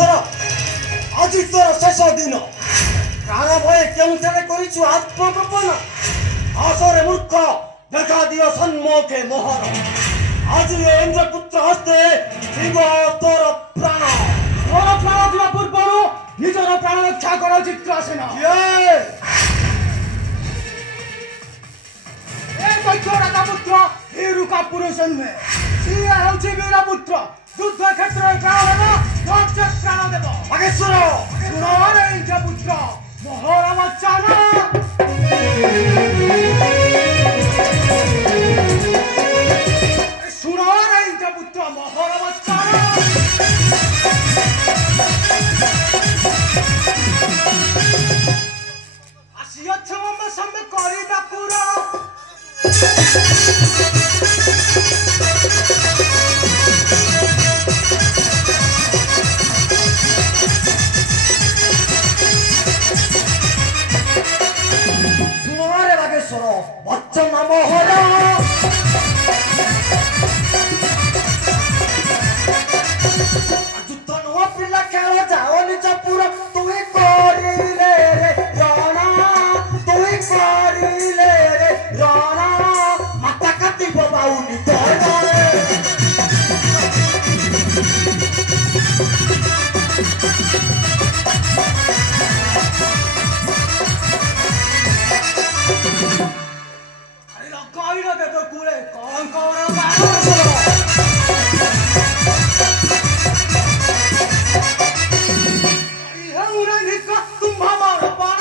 ବାଗେଶ୍ୱର ଆଜି ତୋର ଶେଷ ଦିନ। ପ୍ରାଣ ଭୟ କେଉଁଠାରେ କରିଛୁ ଆତ୍ମଗୋପନ। ଆସରେ ମୂର୍ଖ ଦେଖା ଦିଅ ସମ୍ମୁଖେ ମୋହର। ଆଜି ଇନ୍ଦ୍ରପୁତ୍ର ହସ୍ତେ ଥିବ ତୋର ପ୍ରାଣ। ମୋର ପ୍ରାଣ ଥିବା ପୂର୍ବରୁ ନିଜର ପ୍ରାଣ ରକ୍ଷା କର ଚିତ୍ରାସେନ। ଏ ଦୈତ୍ୟରାଜା ପୁତ୍ର ହିରୁକା ପୁରୁଷ ନୁହେଁ, ସିଏ ହେଉଛି ବୀରପୁତ୍ର। ଯୁଦ୍ଧ କ୍ଷେତ୍ରରେ ପ୍ରାଣ ଦେବ, ନଚେତ୍ ପ୍ରାଣ ଦେବ। ବାଗେଶ୍ୱର ଶୁଣ ରେ ଇନ୍ଦ୍ରପୁତ୍ର ମୋହର ବଚନ। ଶୁଣ ରେ ଇନ୍ଦ୍ରପୁତ୍ର ମୋହର ବଚନ। ଆସିଅଛ ମମ ସମ୍ମେ କରିବା ପୁର। ଶୁଣରେ ବାଗେଶ୍ୱର ବଚନ ମୋହର। ଯୁଦ୍ଧ ନୁହ ପିଲା ଖେଳ ଯାଅ ନିଜ ପୁର। ତୁଇ କରିଲେ ରେ ରଣ, ତୁଇ କରିଲେ ରେ ରଣ। ମାତା କାଟିବ ବାଉନି ତୋରରେ। କହିଲ ଦେବ କୁଳେ କଣ କଣ ତୁମ୍ଭ ମୋର ପଣ।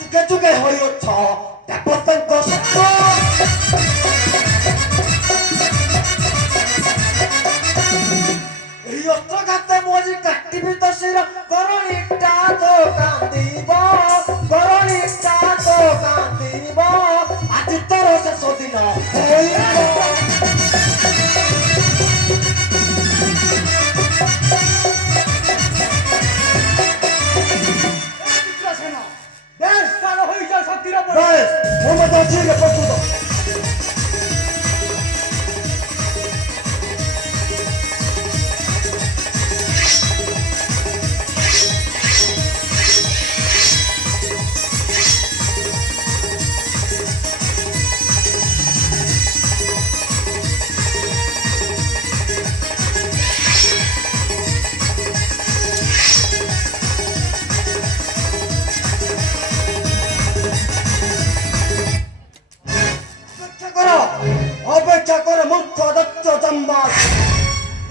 ଯୁଗେ ଯୁଗେ ହୋଇଅଛ ଦେବତାଙ୍କ ସତ୍ୟ। ଏହି ଅସ୍ତ୍ରଘାତେ ମୋରି କାଟିବି ତ ଶିର। କରଣିଟା ତ କାନ୍ଦିବ, କରଣିଟା ତ କାନ୍ଦିବ। ଆଜି ତୋର ଶେଷ ଦିନ ହୋଇବ। ଚିତ୍ରାସେନ ବେଶ ତାର ହୋଇଯାଏ ସତୀର ବେଶ, ମୁଁ ମଧ୍ୟ ଠିକ ପ୍ରସ୍ତୁତ। ଅପେକ୍ଷା କର ମୂର୍ଖ ଦତ୍ତ ଜମ୍ବାସ।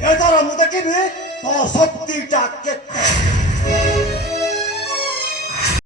ଏଥର ମୁଁ ଦେଖିବି ତୋ ଶକ୍ତିଟା କେତେ।